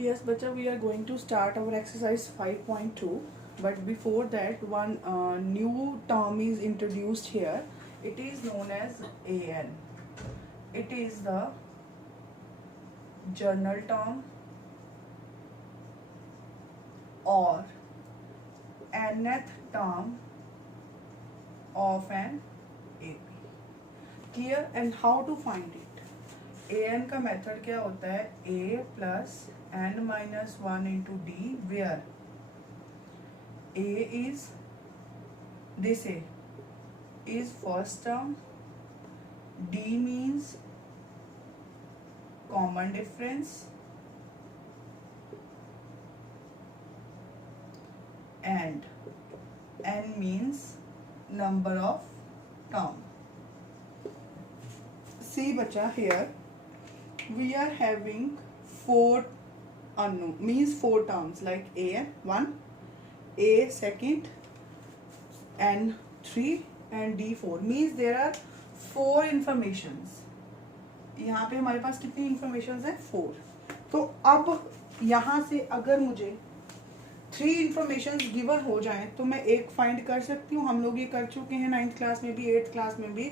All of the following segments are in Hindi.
Yes, Bacha, we are going to start our exercise 5.2. But before that, one new term is introduced here. It is known as AN. It is the journal term or nth term of an AP. Clear? And how to find it? AN का मेथड क्या होता है? A plus n minus 1 into D, where A is, this A is first term, D means common difference, and n means number of term. See bacha, here we are having 4 unknown, means 4 terms, like A 1, A second, N 3 and D 4, means there are 4 informations. यहाँ पे हमारे पास कितनी इंफॉर्मेशन है? 4. तो अब यहाँ से अगर मुझे 3 इंफॉर्मेशन गिवन हो जाएं तो मैं एक फाइंड कर सकती हूँ. हम लोग ये कर चुके हैं 9th क्लास में भी, 8th क्लास में भी,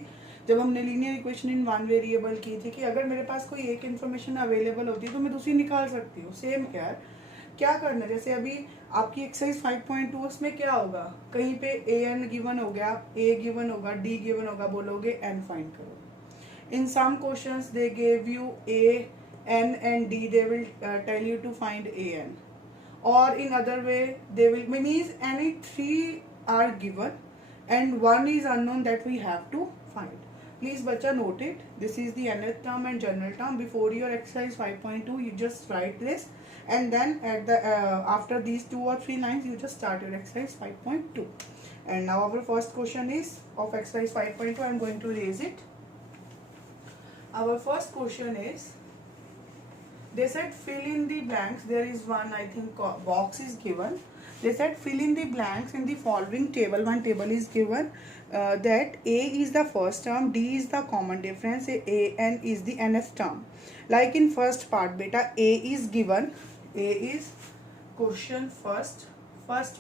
जब हमने linear equation in one variable की थी, कि अगर मेरे पास कोई एक इन्फॉर्मेशन अवेलेबल होती है तो मैं दूसरी निकाल सकती हूँ. सेम क्या करना, जैसे अभी आपकी एक्सरसाइज 5.2, उसमें क्या होगा, कहीं पे ए एन गिवन हो गया, ए गिवन होगा, डी गिवन होगा, बोलोगे एन फाइंड करो. In some questions they gave you A, N and D, they will tell you to find A, N. Or in other way they will, means any 3 are given and 1 is unknown that we have to find. Please bacha note it. This is the nth term and general term. Before your exercise 5.2 you just write this, and then at the after these 2 or 3 lines you just start your exercise 5.2. And now our first question is of exercise 5.2. I am going to raise it. Our first question is, they said fill in the blanks. There is one, I think, box is given. They said fill in the blanks in the following table. One table is given that A is the first term, D is the common difference, A N is the nth term. Like in first part, beta, A is given. A is question first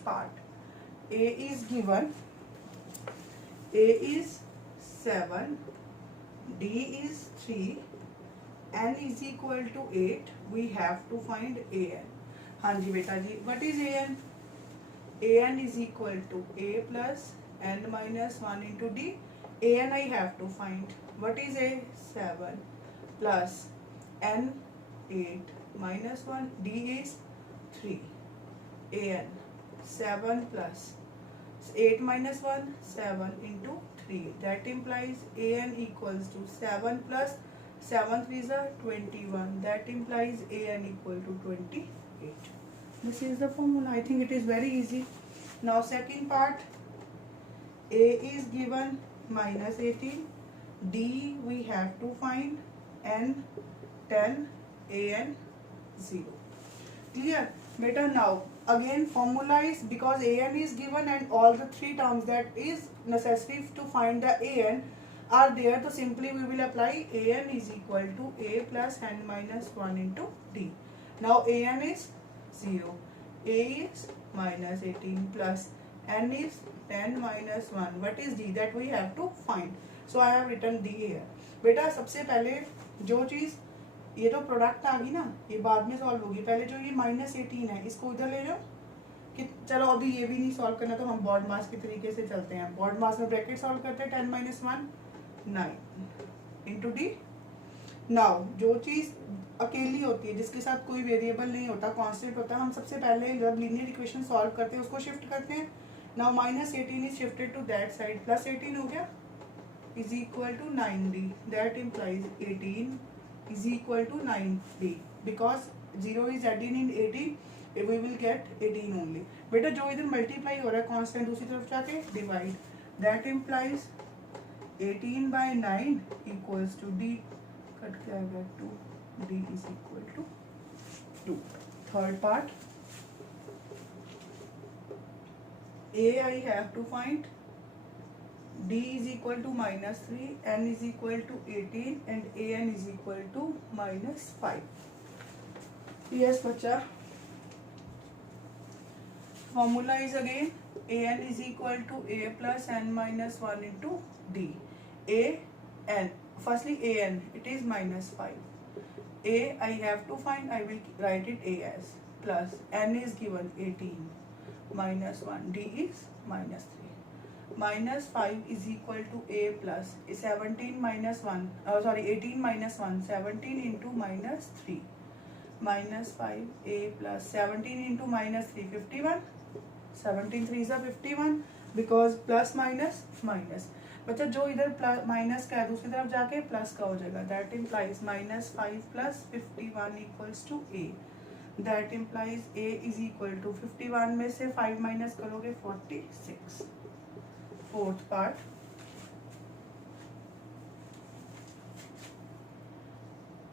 part. A is given. A is 7. D is 3, N is equal to 8. We have to find AN. हाँ जी बेटा जी, what is AN? AN is equal to A plus N minus 1 into D. AN I have to find. What is A? 7 plus N 8 minus 1. D is 3. AN 7 plus 8 minus 1, 7 into 3. That implies AN equals to 7 plus 7 is 21. That implies AN equal to 28. This is the formula. I think it is very easy. Now second part, A is given minus 18. D we have to find. N 10. AN 0. Clear? Better now. Again formula is, because AN is given and all the 3 terms that is necessary to find the AN are there, so simply we will apply AN is equal to A plus N minus 1 into D. Now AN is 0. A is minus 18 plus N is 10 minus 1. What is D? That we have to find. So I have written D here. बेटा सबसे पहले जो चीज़, ये तो प्रोडक्ट आ गई ना, ये बाद में सॉल्व होगी. पहले जो ये -18 है इसको इधर ले जाओ. कि चलो अभी ये भी नहीं सॉल्व करना, तो हम बॉड मास के तरीके से चलते हैं. बॉड मास में ब्रैकेट सॉल्व करते हैं. 10 minus 1 9 इंटू डी. नाउ जो चीज़ अकेली होती है, जिसके साथ कोई वेरिएबल नहीं होता, कांस्टेंट होता है, हम सबसे पहले जब लीनियर इक्वेशन सॉल्व करते हैं उसको शिफ्ट करते हैं. Now -18 is shifted to that side, +18 हो गया, is equal to 9d. That implies 18 is equal to 9d, because 0 is added in 18, we will get 18 only. बेटा जो इधर मल्टीप्लाई हो रहा है कांस्टेंट, दूसरी तरफ जाके divide. That implies 18 by 9 equals to d. Cut के आ गया 2. d is equal to 2. Third part, A I have to find. D is equal to -3, N is equal to 18 and AN is equal to -5. Yes बच्चा, formula is again an is equal to a plus n minus 1 into d. A n, firstly an, it is minus 5. A I have to find, I will write it a as, plus n is given 18 minus 1, d is minus 3. Minus 5 is equal to a plus 17 minus 1, 18 minus 1, 17 into minus 3. Minus 5 a plus 17 into minus 3, 51. 17 3 is 51, because plus minus minus. बच्चा जो इधर प्लस माइनस का है दूसरी तरफ जाके प्लस का हो जाएगा, that implies minus 5 plus 51 equals to A. That implies A is equal to 51 में से 5 माइनस करोगे 46। Fourth part,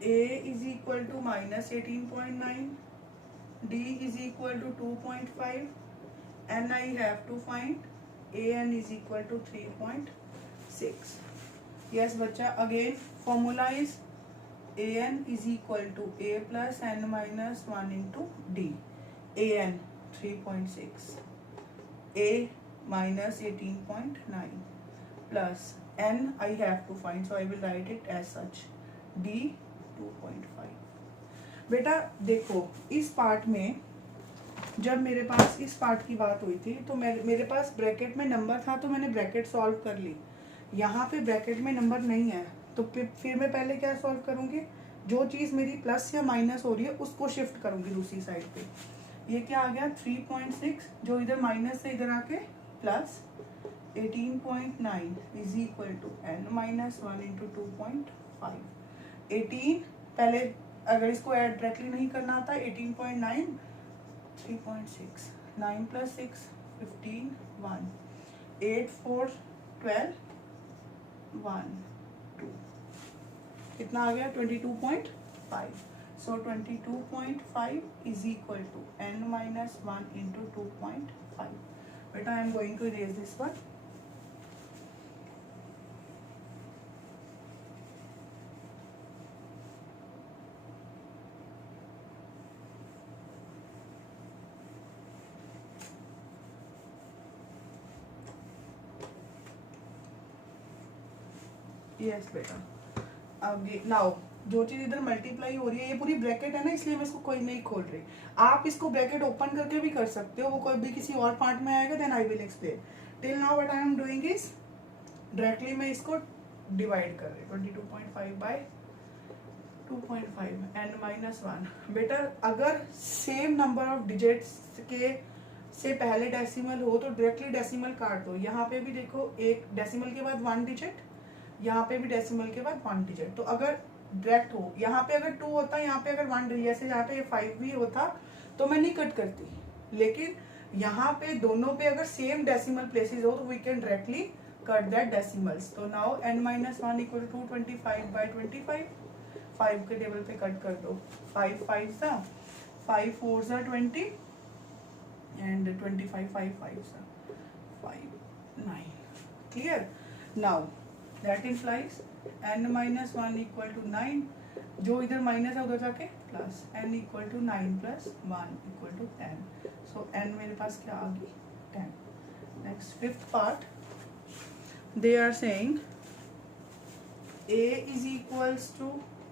a is equal to minus 18.9, d is equal to 2.5, and I have to find an is equal to 3.6. Yes बच्चा, again formula is an is equal to a plus n minus 1 into d. an 3.6, a minus 18.9 plus n I have to find, so I will write it as such, d 2.5. बेटा देखो, इस पार्ट में जब मेरे पास इस पार्ट की बात हुई थी तो मेरे पास ब्रैकेट में नंबर था तो मैंने ब्रैकेट सॉल्व कर ली। यहाँ पे ब्रैकेट में नंबर नहीं है तो फिर मैं पहले क्या सॉल्व करूँगी, जो चीज़ मेरी प्लस या माइनस हो रही है उसको शिफ्ट करूँगी दूसरी साइड पे। ये क्या आ गया 3.6, जो इधर माइनस से इधर आके plus 18.9 is equal to n minus 1 into 2.5। 18 पहले अगर इसको ऐड डायरेक्टली नहीं करना आता, 18.9 3.6, 9 plus 6 15 1, 8 4 12 1 2, कितना आ गया 22.5। So 22.5 is equal to n minus 1 into 2.5। बेटा I am going to erase this one. Yes बेटा, आगे नाउ जो चीज इधर मल्टीप्लाई हो रही है, ये पूरी ब्रैकेट है ना, इसलिए मैं इसको कोई नहीं खोल रही। आप इसको ब्रैकेट ओपन करके भी कर सकते हो, वो कोई भी किसी और पार्ट में आएगा, then I will explain. Till now what I am doing is directly मैं इसको डिवाइड कर रही हूँ 22.5 बाय 2.5 n माइनस 1। बेटा अगर सेम नंबर ऑफ डिजिट्स के से पहले डेसिमल हो तो डायरेक्टली डेसिमल काट दो। यहाँ पे भी देखो, एक डेसिमल के बाद 1 डिजिट, यहाँ पे भी डेसिमल के बाद 1 डिजिट। तो अगर डायरेक्ट हो, यहाँ पे अगर 2 होता, यहाँ पे अगर 1 डिजिट, जैसे यहाँ पे 5 भी होता तो मैं नहीं कट करती, लेकिन यहाँ पे दोनों पे अगर सेम डेसिमल प्लेसेस हो तो we can directly cut that decimals. तो now n minus 1 equal to 25 by 25, 5 के टेबल पे कट कर दो, 5 5 सा 5 4 सा 20 एंड 25 5 5 सा 5 9। Clear? Now that implies n minus 1 equal to 9, जो इधर माइनस है उधर जाके plus, n equal to 9 plus 1 equal to 10। So n मेरे पास क्या आ गई 10। Next fifth part, they are saying a is equals to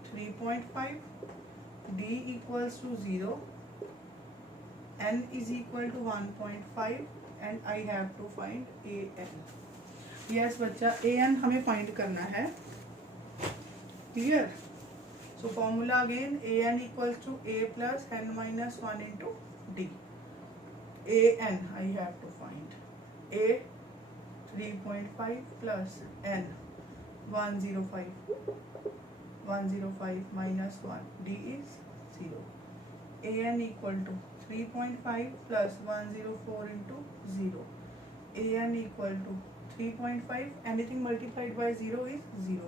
3.5, d equals to 0, n is equal to 1.5 and I have to find an। Yes बच्चा, an हमें फाइंड करना है। Clear? So formula again an equals to a plus n minus 1 into d। an I have to find a 3.5 plus n 105 minus 1, d is 0। an equal to 3.5 plus 104 into 0, an equal to 3.5, anything multiplied by 0 is 0,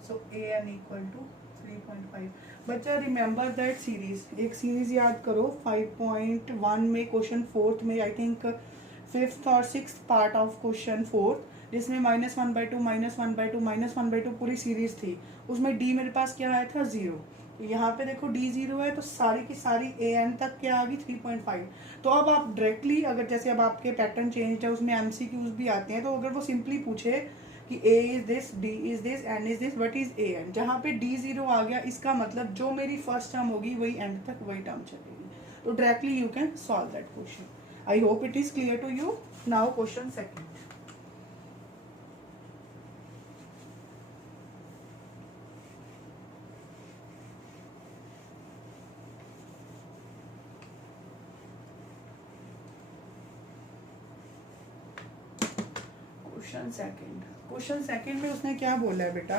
so an equal to 3.5। बच्चा रिमेंबर दैट सीरीज, एक सीरीज याद करो 5.1 में क्वेश्चन 4th में, आई थिंक 5th और 6th part of question 4th, जिसमें -1/2 -1/2 -1/2 पूरी सीरीज थी। उसमें d मेरे पास क्या आया था 0, तो यहाँ पे देखो D0 है तो सारी की सारी AN तक क्या आ गई 3.5। तो अब आप डायरेक्टली अगर जैसे अब आपके पैटर्न चेंज है उसमें MCQs भी आते हैं, तो अगर वो सिंपली पूछे कि A is this, D is this, N is this, what is AN, जहाँ पे D0 आ गया इसका मतलब जो मेरी फर्स्ट टर्म होगी वही एंड तक वही टर्म चलेगी। तो directly you can solve that question. I hope it is clear to you. Now question second. Question second में उसने क्या बोला है बेटा,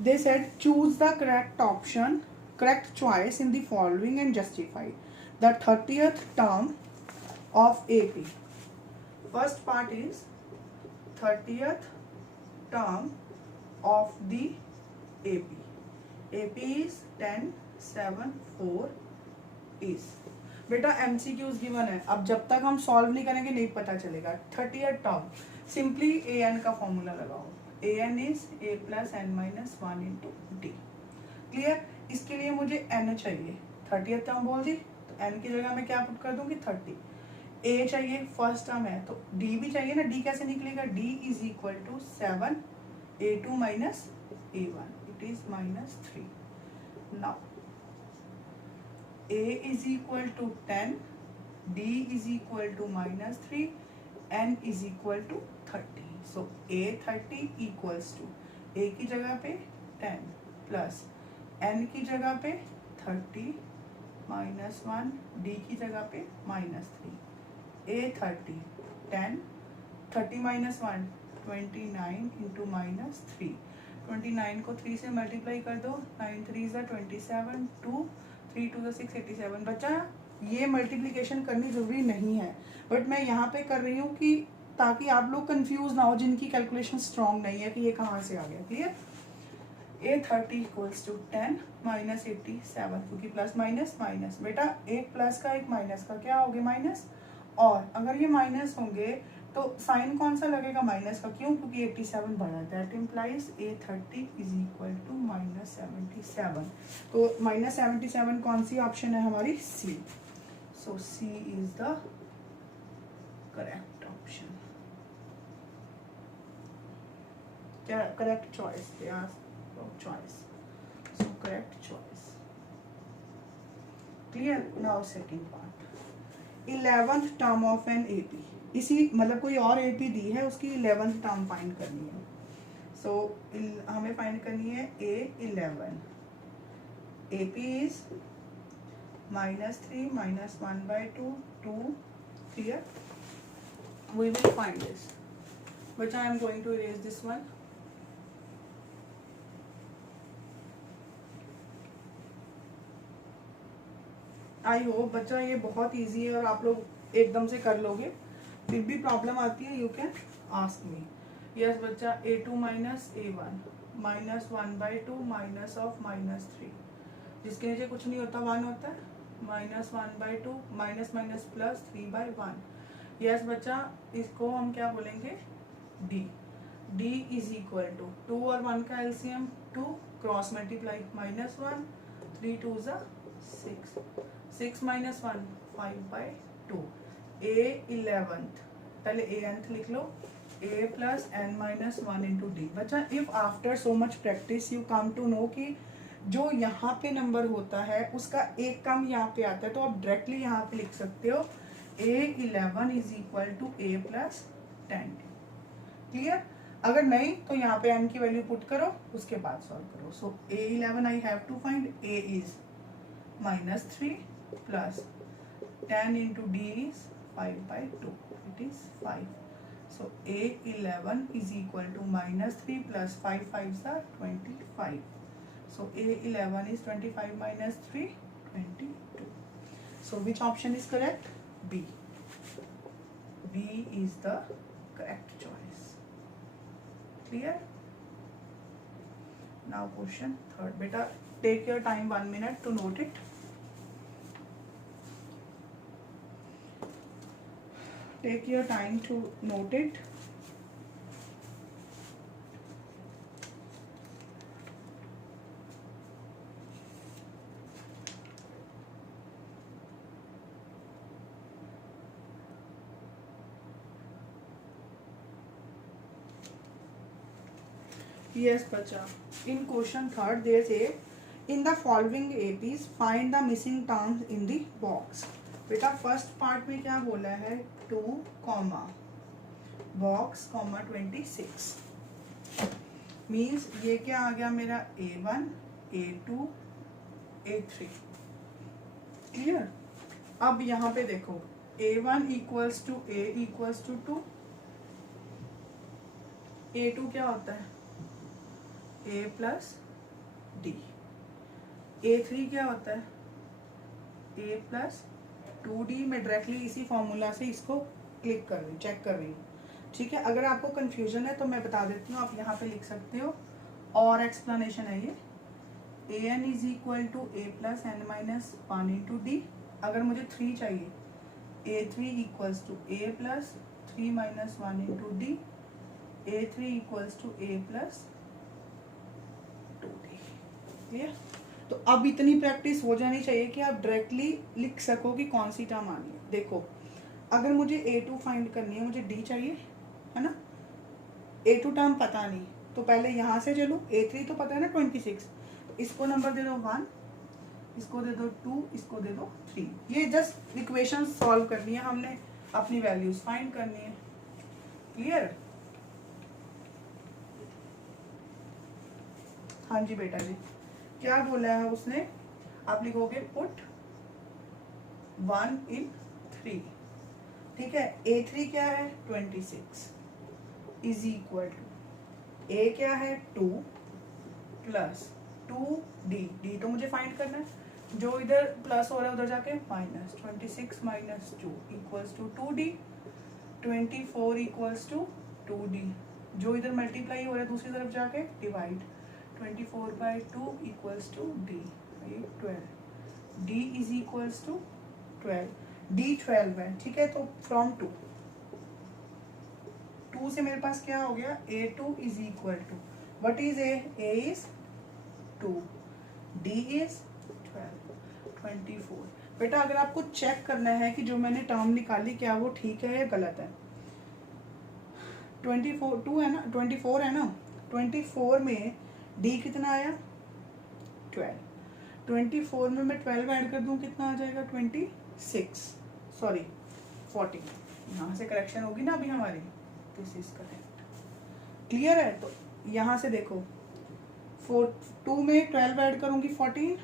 they said choose the correct choice in the following and justify the 30th term of AP। First part is 30th term of the AP is 10 7 4 is। बेटा MCQs गिवन है, अब जब तक हम सॉल्व नहीं करेंगे नहीं पता चलेगा। 30th टर्म सिंपली AN का फॉर्मूला लगाओ, AN is A plus N minus 1 into D। Clear? इसके लिए मुझे N चाहिए, 30th टर्म बोल दी तो N की जगह मैं क्या पुट कर दूंगी 30। A चाहिए, फर्स्ट टर्म है तो D भी चाहिए ना, D कैसे निकलेगा, D is equal to 7 A2 minus A1, it is -3। Now A is equal to 10, D is equal to -3, N is equal to 30. So A 30 equals to A की जगह पे 10 प्लस N की जगह पे 30 -1, D की जगह पे -3। A 30 10 30 -1 29 into -3। 29 को 3 से मल्टीप्लाई कर दो, 9 3 ज़ा 27, 2 3 2 ज़ा 6 87। बच्चा ये मल्टीप्लिकेशन करनी जरूरी नहीं है, बट मैं यहाँ पे कर रही हूँ कि ताकि आप लोग कंफ्यूज ना हो जिनकी कैलकुलेशन स्ट्रॉन्ग नहीं है कि ये कहाँ से आ गया। Clear? A 30 equals to 10 minus 87, क्योंकि प्लस माइनस माइनस, बेटा एक प्लस का एक माइनस का क्या हो गया माइनस, और अगर ये माइनस होंगे तो साइन कौन सा लगेगा माइनस का, क्यों, क्योंकि 87 बढ़ा, that implies A 30 is equal to -77। तो -77 कौन सी ऑप्शन है हमारी, C। So C is the correct option, क्या correct choice, choice, so correct choice। clear? now second part, 11th term of an AP। इसी मतलब कोई और AP दी है उसकी 11th टर्म फाइंड करनी है। सो हमें फाइंड करनी है A11। AP is -3 -1/2 2। clear? we will find this, but I am going to erase this one। I hope बच्चा ये बहुत इजी है और आप लोग एकदम से कर लोगे, फिर भी प्रॉब्लम आती है you can ask me. Yes बच्चा A2 minus A1 -1/2 minus of -3, जिसके नीचे कुछ नहीं होता 1 होता है, -1/2 माइनस माइनस प्लस 3/1। यस बच्चा इसको हम क्या बोलेंगे D। D is equal to 2 और 1 का एलसीएम 2, क्रॉस मल्टीप्लाई -1 3 2 ज़ा 6 6 -1 5/2। A11th, पहले A nth लिख लो, A plus N minus 1 into D। बच्चा if after so much practice you come to know कि जो यहाँ पे नंबर होता है उसका एक कम यहाँ पे आता है, तो आप डायरेक्टली यहाँ पे लिख सकते हो A11 is equal to A plus 10। Clear? अगर नहीं तो यहाँ पे N की वैल्यू पुट करो, उसके बाद सॉल्व करो। So A11 I have to find, A is -3 plus 10 into D is 5/2, it is 5। so A11 is equal to -3 plus 5 5s are 25। so A11 is 25 minus 3 22। so which option is correct? B। B is the correct choice। clear? now question third, beta take your time 1 minute to note it। take your time to note it। Yes, बच्चा. In question third, they say in the following APs find the missing terms in the box. बेटा फर्स्ट पार्ट में क्या बोला है 2 कॉमा बॉक्स कॉमा 26 मीन्स ये क्या आ गया मेरा A1 A2 A3 क्लियर. अब यहाँ पे देखो A1 equals to A equals to 2. A2 क्या होता है A प्लस डी. A3 क्या होता है A प्लस 2D. मैं डायरेक्टली इसी फॉर्मूला से इसको क्लिक कर रही हूँ, चेक कर रही हूँ. ठीक है, अगर आपको कंफ्यूजन है तो मैं बता देती हूँ, आप यहाँ पे लिख सकते हो. और एक्सप्लेनेशन है ये an is equal to A plus N minus 1 into D. अगर मुझे 3 चाहिए A3 equals to A plus 3 minus 1 into D. A3 equals to A plus 2D. Clear. तो अब इतनी प्रैक्टिस हो जानी चाहिए कि आप डायरेक्टली लिख सको कि कौन सी टर्म आनी है. देखो अगर मुझे A2 फाइंड करनी है, मुझे D चाहिए है ना. A2 टर्म पता नहीं तो पहले यहाँ से चलो. A3 तो पता है ना 26. तो इसको नंबर दे दो 1, इसको दे दो 2, इसको दे दो 3. ये जस्ट इक्वेशन सॉल्व करनी है हमने, अपनी वैल्यूज फाइंड करनी है. क्लियर. हाँ जी बेटा जी, क्या बोला है उसने. आप लिखोगे पुट 1 in 3. ठीक है. A3 क्या है 26 इज इक्वल टू A क्या है 2 प्लस 2D. D तो मुझे फाइंड करना है, जो इधर प्लस हो रहा है उधर जाके minus. 26 minus 2 equals to 2D. 24 equals to 2D. जो इधर मल्टीप्लाई हो रहा है दूसरी तरफ जाके divide. 24 by 2 equals to D. 12. D is equals to 12. D 12 है. ठीक है. तो from 2 से मेरे पास क्या हो गया A2 is equal to what is A? A is 2. D is 12. 24. बेटा अगर आपको चेक करना है कि जो मैंने टर्म निकाली क्या वो ठीक है या गलत है. 2 है ना, 24 है ना. 24 में D कितना आया 12. 24 में मैं 12 ऐड कर दूं कितना आ जाएगा 26. सॉरी 14. यहाँ से करेक्शन होगी ना अभी हमारी. This is correct. क्लियर है. तो यहाँ से देखो 2 में 12 ऐड करूँगी 14,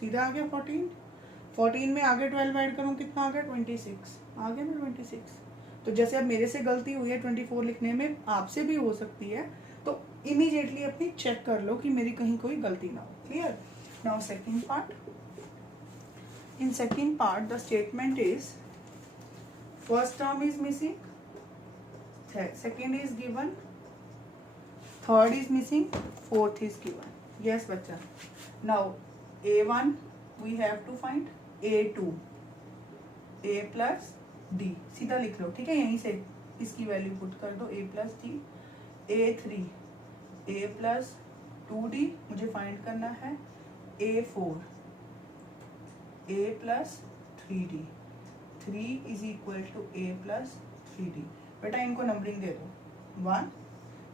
सीधा आ गया 14. 14 में आगे 12 ऐड करूँ कितना आ गया 26. आ गया ना 26. तो जैसे अब मेरे से गलती हुई है 24 लिखने में, आपसे भी हो सकती है. तो इमीडिएटली अपनी चेक कर लो कि मेरी कहीं कोई गलती ना हो. Clear. Now second part. In second part the statement is first term is missing, second is given, third is missing, fourth is given. Yes बच्चा. Now A1 we have to find. A2 A plus D. सीधा लिख लो. ठीक है. यहीं से इसकी वैल्यू पुट कर दो A plus D. A3 A plus 2D मुझे फाइंड करना है. A4 A plus 3D. 3 is equal to A plus 3D. बेटा इनको नंबरिंग दे दो 1,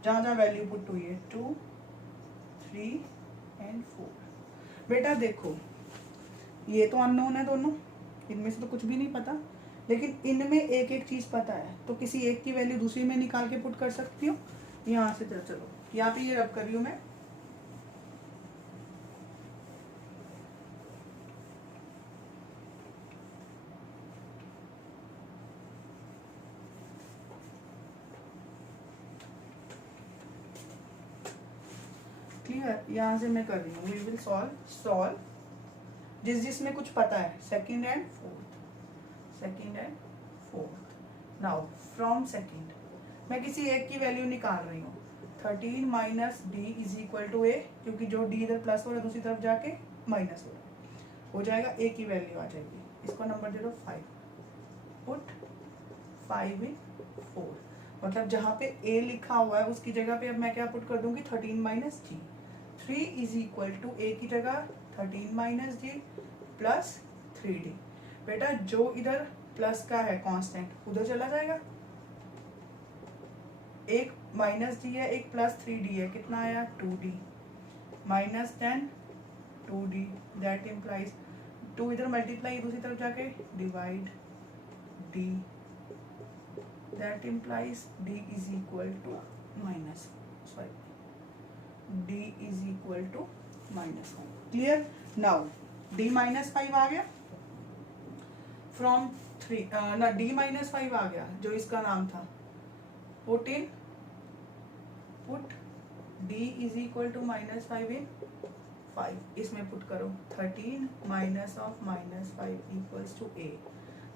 जहाँ जहाँ वैल्यू पुट हुई है 2, 3 एंड 4. बेटा देखो ये तो अननोन है दोनों, इनमें से तो कुछ भी नहीं पता, लेकिन इनमें एक एक चीज़ पता है. तो किसी एक की वैल्यू दूसरी में निकाल के पुट कर सकती हो. यहाँ से चलो यहाँ पे ये रब कर रही हूँ मैं. क्लियर. यहाँ से मैं कर रही हूँ. वी विल सॉल्व जिसमें कुछ पता है. Second and fourth. Now from second मैं किसी एक की वैल्यू निकाल रही हूँ. 13 minus D is equal to A, क्योंकि जो डी इधर प्लस हो रहा है दूसरी तरफ जाके माइनस हो जाएगा. ए की वैल्यू आ जाएगी. इसको नंबर दे दो 5. Put 5 in 4. मतलब जहाँ पे ए लिखा हुआ है उसकी जगह पे अब मैं क्या पुट कर दूंगी 13 minus G. 3 is equal to A की जगह 13 माइनस जी प्लस 3D. बेटा जो इधर प्लस का है कांस्टेंट उधर चला जाएगा. एक माइनस डी है, एक प्लस 3d है, कितना आया 2d minus 10 2d, that implies 2 इधर मल्टीप्लाई दूसरी तरफ जाके divide d, that implies d is equal to minus d is equal to -1। Clear? Now d -5 आ गया फ्रॉम 3 ना d -5 आ गया जो इसका नाम था, put d is equal to -5 in 5, इसमें पुट करो 13 minus of -5 equals to a,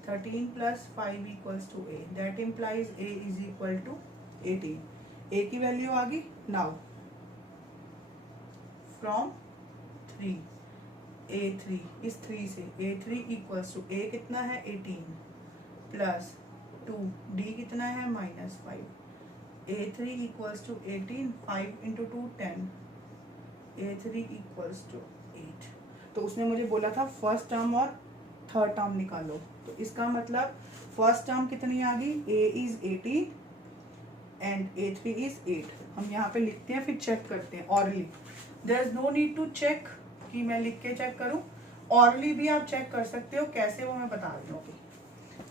13 plus 5 equals to a, that implies a is equal to 18, a की वैल्यू आ गई। नाउ फ्रॉम 3 a3 इस 3 से a3 इक्वल्स टू a कितना है 18 प्लस 2 d कितना है -5, a3 equals to 18, 5 into 2 10, a3 equals to 8। तो उसने मुझे बोला था फर्स्ट टर्म और थर्ड टर्म निकालो, तो इसका मतलब फर्स्ट टर्म कितनी आ गई, a is 18 and a3 is 8। हम यहाँ पे लिखते हैं फिर चेक करते हैं orally, there is no need to check कि मैं लिख के चेक करूं, ऑरली भी आप चेक कर सकते हो, कैसे वो मैं बता रही हूँ।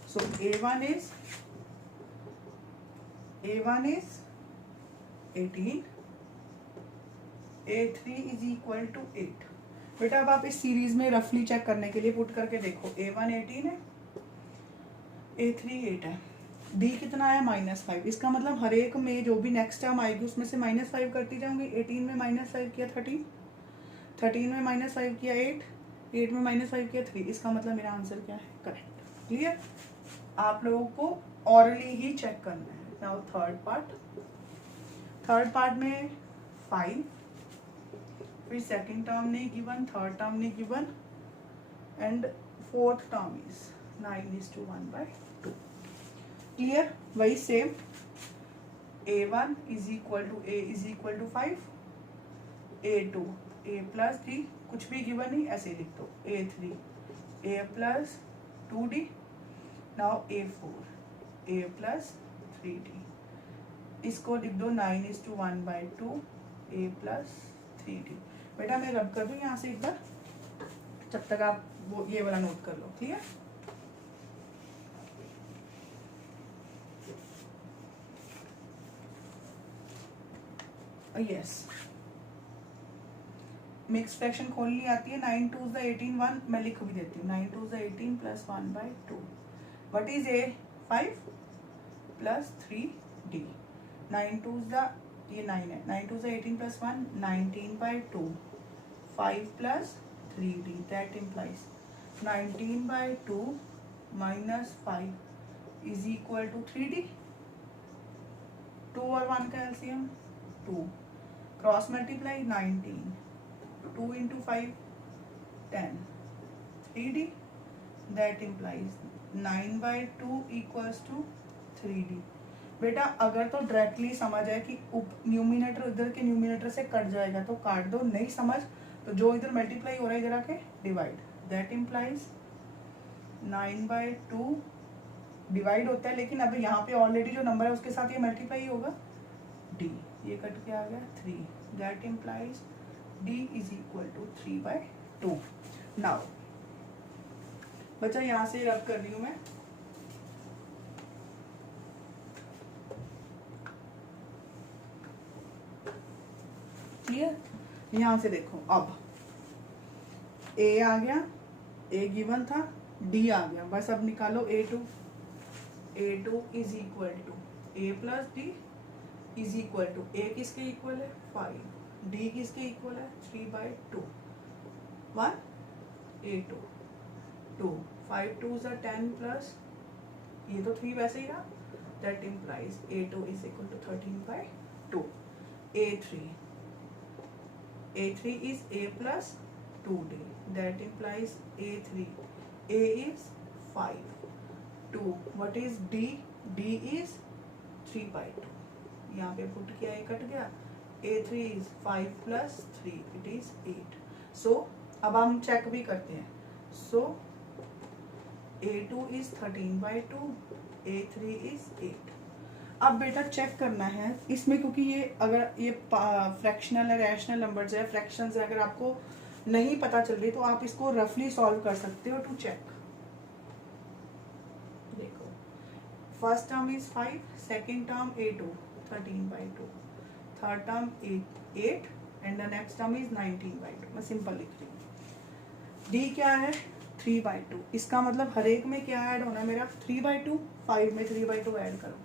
So a1 is 18, a3 is equal to 8। बेटा अब आप इस सीरीज में रफली चेक करने के लिए पुट करके देखो, a1 18 है, a3 8 है, d कितना है -5, इसका मतलब हर एक में जो भी नेक्स्ट टर्म आएगी उसमें से -5 करती जाऊंगी। 18 में -5 किया 13, 13 में -5 किया 8, 8 में -5 किया 3, इसका मतलब मेरा आंसर क्या है, करेक्ट। क्लियर? आप लोगों को ऑरली ही चेक करना है। नाउ थर्ड पार्ट में 5, फिर सेकंड टर्म नहीं गिवन, थर्ड टर्म नहीं given, and fourth term is 9:1/2। Clear? वही same, a1 is equal to a is equal to 5, a2 a plus d, कुछ भी गिवन नहीं ऐसे लिख दो, a3 a plus 2d, now a4 a plus 3d, इसको लिख दो 9:1/2 a प्लस 3d। बेटा मैं रब कर दूं यहाँ से एक बार, जब तक आप वो ये वाला नोट कर लो, ठीक है? यस, मिक्स फ्रैक्शन खोलनी आती है। 9 2 18 1 मैं लिख भी देती हूँ, 9 2 18 plus 1/2, what is a 5 plus 3d, 9 2 ये 9 है, 9 2 18 प्लस 1 19/2, 5 plus 3d, that implies 19/2 minus 5 is equal to 3d। 2 और 1 का LCM 2, cross multiply 19, 2 into 5 10, 3d, that implies 9/2 equals to 3d। बेटा अगर तो डायरेक्टली समझ है कि न्यूमिनेटर इधर के न्यूमिनेटर से कट जाएगा तो काट दो, नहीं समझ तो जो इधर मल्टीप्लाई हो रहा है इधर आके डिवाइड, दैट इम्प्लाइज 9/2 डिवाइड होता है, लेकिन अभी यहाँ पे ऑलरेडी जो नंबर है उसके साथ ये मल्टीप्लाई होगा, d ये कट के आ गया 3, that implies d is equal to 3/2। Now बच्चा यहाँ से रब कर रही हूँ मैं, क्लियर? यहाँ से देखो, अब a आ गया, a गिवन था, d आ गया, बस अब निकालो a2 is equal to a plus d is equal to a किसके इक्वल है 5, d किसके इक्वल है 3/2, 1 a2 2, 5 2 10 प्लस ये तो 3 वैसे ही रहा, that implies a2 is equal to 13/2, a3 is a plus 2d, that implies a3, a is 5, 2, what is d, d is 3/2, यहाँ पे पुट किया, ये कट गया, a3 is 5 plus 3, it is 8। so अब हम चेक भी करते हैं, so a2 is 13/2, a3 is 8, अब बेटा चेक करना है इसमें, क्योंकि ये अगर ये फ्रैक्शनल है, रैशनल नंबर्स है, फ्रैक्शंस है, अगर आपको नहीं पता चल रही तो आप इसको रफली सॉल्व कर सकते हो टू चेक। देखो first term is 5, second term a2 13/2, third term 8 and the next term is 19/2। मैं सिंपल लिख रही हूँ। d क्या है 3/2, इसका मतलब हर एक में क्या ऐड होना है मेरा 3/2, 5 में 3/2 ऐड करो।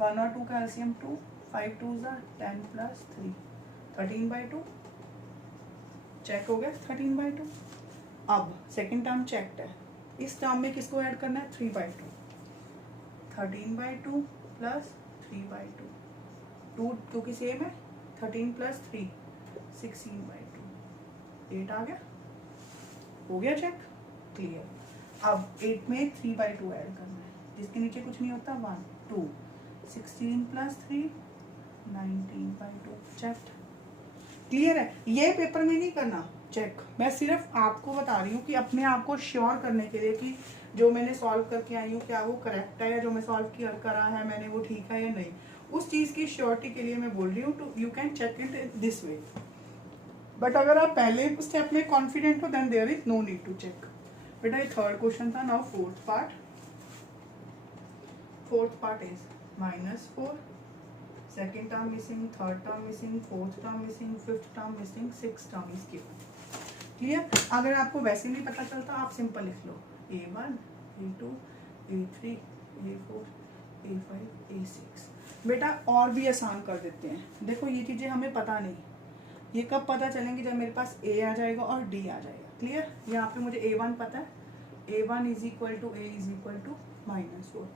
1 और 2 का एलसीएम 2, 5 2 10 प्लस 3 13/2। चेक हो गया 13/2। अब सेकेंड टर्म चेक्ड है, इस टर्म में किसको ऐड करना है 3/2, 13/2 प्लस 3/2, 2 क्योंकि सेम है, 13 प्लस 3 16/2, 8 आ गया। हो गया चेक, क्लियर। अब 8 में 3/2 ऐड करना है, जिसके नीचे कुछ नहीं होता, 1 2 16 प्लस 3 19/2, चेक। क्लियर है। ये पेपर में नहीं करना चेक, मैं सिर्फ आपको बता रही हूँ कि अपने आप को श्योर करने के लिए कि जो मैंने सॉल्व करके आई हूँ क्या वो करेक्ट है, या जो मैं सॉल्व करा है मैंने वो ठीक है या नहीं, उस चीज़ की श्योरिटी के लिए मैं बोल रही हूँ। To you can check it this way, but अगर आप पहले स्टेप में कॉन्फिडेंट हो then there is no need to check. बेटा ये थर्ड क्वेश्चन था। Now fourth part is -4, second term missing, third term missing, fourth term missing, fifth term missing, sixth term is given. Clear. अगर आपको वैसे नहीं पता चलता आप सिंपल लिख लो A1 A2 A3 A4 A5 A6। बेटा और भी आसान कर देते हैं। देखो ये चीज़ें हमें पता नहीं, ये कब पता चलेंगी जब मेरे पास A आ जाएगा और D आ जाएगा। क्लियर। यहाँ पे मुझे A1 पता है, A1 is equal to A is equal to -4,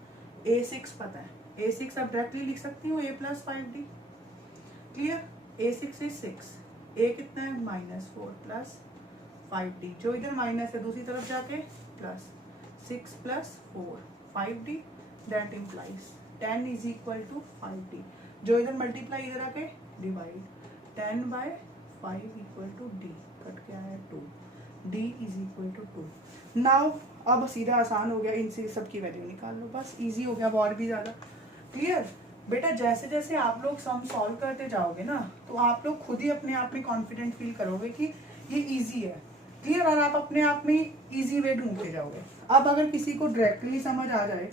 A6 पता है, A6 आप डायरेक्टली लिख सकती हूँ A plus 5D। Clear. A6 is 6, A कितना है -4 प्लस 5D, जो इधर माइनस है दूसरी तरफ जाके plus 6 plus 4 5D, that implies 10 is equal to 5D, जो इधर मल्टीप्लाई इधर आके divide 10/5 equal to D, cut के आया 2, D is equal to 2। Now अब सीधा आसान हो गया, इनसे सबकी वैल्यू निकाल लो, बस इजी हो गया और भी ज़्यादा। क्लियर। बेटा जैसे जैसे आप लोग सम सॉल्व करते जाओगे ना तो आप लोग खुद ही अपने आप में कॉन्फिडेंट फील करोगे कि ये इजी है। क्लियर। और आप अपने आप में इजी वे ढूंढते जाओगे। अब अगर किसी को डायरेक्टली समझ आ जाए,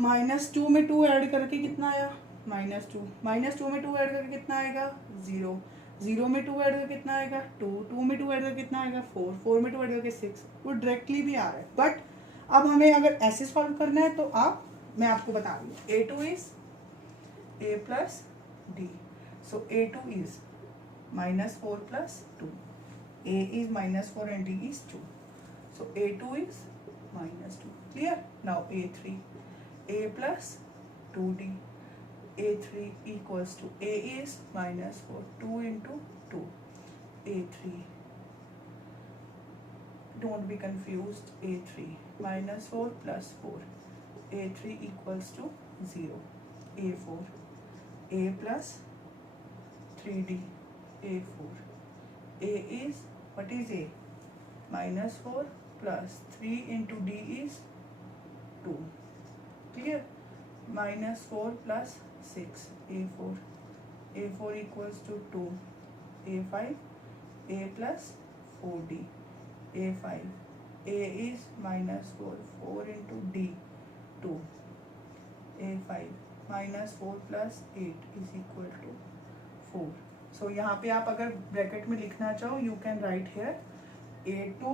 -2 में 2 ऐड करके कितना आया -2, -2 में 2 ऐड करके कितना आएगा 0, 0 में 2 ऐड करके कितना आएगा 2, 2 में 2 ऐड करके कितना आएगा 4, 4 में 2 ऐड करके 6। वो डायरेक्टली भी आ रहा है, बट अब हमें अगर ऐसे सॉल्व करना है तो आप, मैं आपको बता रही हूँ, A2 is A plus D, so A2 is -4 plus 2, A is -4 and D is 2, so A2 is -2, clear। now A3, A plus 2D, A3 equals to A is -4, 2 into 2, A3, don't be confused, A3 -4 plus 4, A3 equals to 0, A4, A plus 3D, A4, A is, what is A? -4 plus 3 into D is 2, clear। -4 plus 6, A4, A4 equals to 2, A5, A plus 4D, A5, A is -4, 4 into D, 2, A5, -4 plus 8 is equal to 4। So यहाँ पे आप अगर ब्रैकेट में लिखना चाहो you can write here A2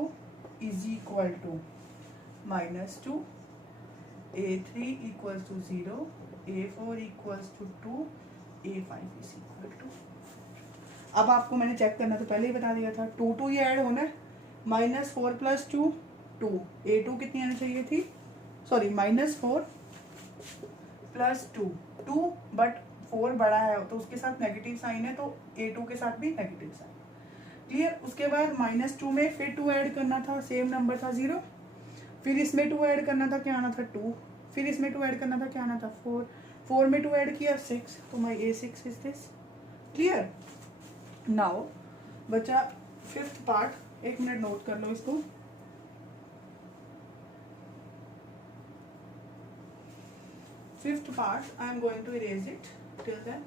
is equal to -2, A3 equals to 0, A4 equals to 2, A5 is equal to. अब आपको मैंने चेक करना तो पहले ही बता दिया था, 2 2 ये ऐड होना है, -4 प्लस 2 2, A2 कितनी आनी चाहिए थी, सॉरी -4 प्लस 2 2, बट 4 बड़ा है तो उसके साथ नेगेटिव साइन है, तो A2 के साथ भी नेगेटिव साइन। क्लियर। उसके बाद -2 में फिर 2 ऐड करना था, सेम नंबर था 0, फिर इसमें 2 ऐड करना था, क्या आना था 2, फिर इसमें 2 ऐड करना था, क्या आना था 4, 4 में 2 ऐड किया 6, तो माई A6 is this. Clear. Now बचा फिफ्थ पार्ट, 1 मिनट नोट कर लो इसको। Fifth part, I am going to erase it till then.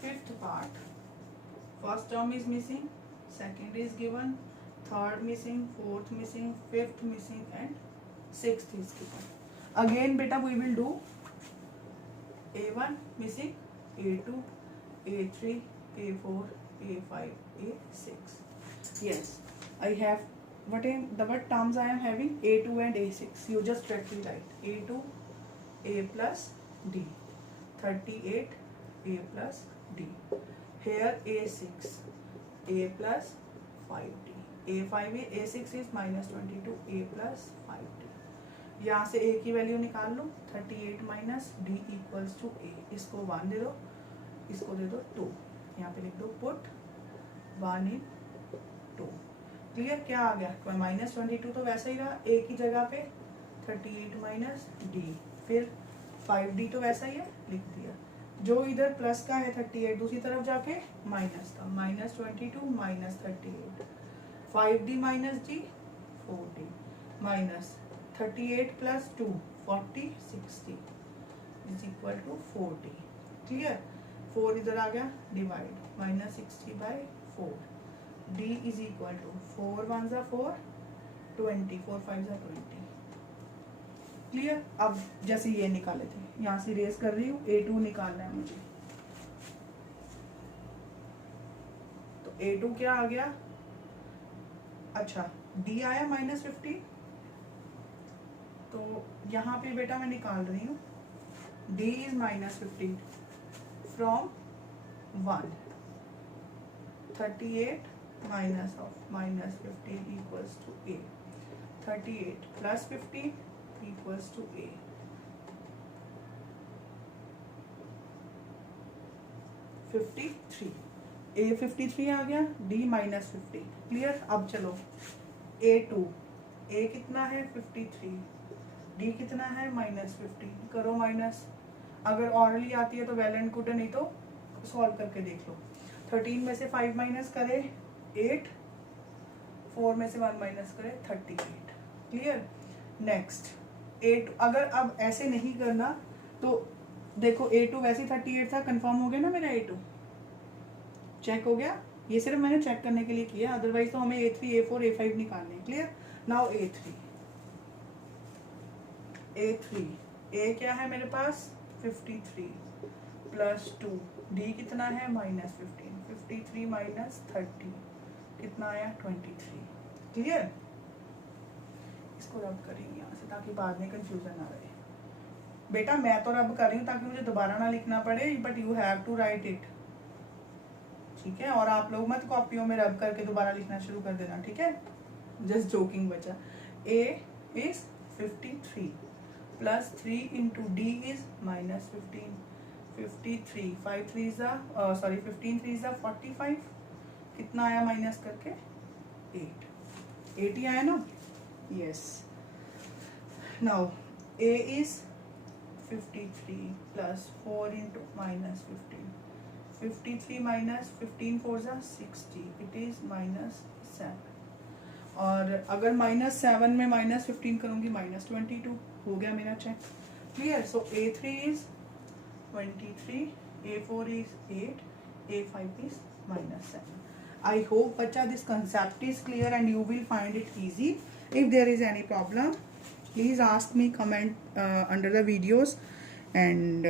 Fifth part, first term is missing, second is given, third missing, fourth missing, fifth missing and sixth is given. Again beta we will do A1 missing, A2, A3, A4, A5, A6. Yes, I have what terms I am having, A2 and A6. You just directly write A2, A plus D, 38, A plus D. Here A6, A plus 5D. A5 A6 is minus 22, A plus 5D. यहाँ से A की वैल्यू निकाल लो, 38 minus D equals to A. इसको 1 दे दो, इसको दे दो 2. यहाँ पे लिख दो पुट 1 in 2. क्लियर? क्या आ गया? माइनस 22 तो वैसे ही रहा, A की जगह पे 38 माइनस D, फिर 5D तो वैसा ही है, लिख दिया. जो इधर प्लस का है 38, दूसरी तरफ जाके माइनस का, minus 22 minus 38, 5D minus D 4D minus 38 plus 2 40 60 is equal to 40. Clear? 4 इधर आ गया, divide minus 60 by 4. D is equal to 4 1 जा 4, 20, 4 5 जा 20. क्लियर? अब जैसे ये निकाले थे, यहाँ से रेस कर रही हूँ, A2 निकालना है मुझे. तो A2 क्या आ गया? अच्छा, D आया माइनस 50. तो यहाँ पे बेटा मैं निकाल रही हूँ, D is minus 50 from 1. 38 minus of minus 50 equals to A. 38 plus 50 equals to A. 53. A 53 आ गया, D माइनस 50. क्लियर? अब चलो A2. A कितना है? 53. D कितना है? माइनस 50. करो माइनस. अगर ऑरली आती है तो वेल एंड गुड है, नहीं तो सॉल्व करके देख लो. 13 में से 5 माइनस करे 8, 4 में से 1 माइनस करे 38. क्लियर? Next A2. अगर अब ऐसे नहीं करना तो देखो A2 वैसे 38 था, कंफर्म हो गया ना मेरा A2, चेक हो गया. ये सिर्फ मैंने चेक करने के लिए किया, अदरवाइज तो हमें A3 A4 A5 निकालने. क्लियर? Now A3. A क्या है मेरे पास? 53 प्लस 2. D कितना है? माइनस 15. 53 माइनस 30 कितना आया? 23. क्लियर? इसको रब करेंगे यहाँ से ताकि बाद में कंफ्यूजन ना रहे. बेटा मैं तो रब कर रही हूँ ताकि मुझे दोबारा ना लिखना पड़े, but you have to write it. ठीक है? और आप लोग मत कॉपियों में रब करके दोबारा लिखना शुरू कर देना. ठीक है? जस्ट जोकिंग बचा. A is 53 plus 3 into D is minus 15. 53 5 3 sorry 15 3 45. कितना आया माइनस करके? 8. 8 ही आया ना? Yes. Now A is 53 plus 4 into minus 15. 53 minus 15 4 60, it is minus 7. और अगर माइनस 7 में माइनस 15 करूंगी माइनस 22. हो गया मेरा check. Clear? So A3 is 23, A4 is 8, A5 is minus 7. I hope bacha this concept is clear and you will find it easy. If there is any problem, please ask me, comment under the videos, and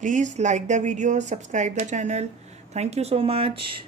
please like the video, subscribe the channel. Thank you so much.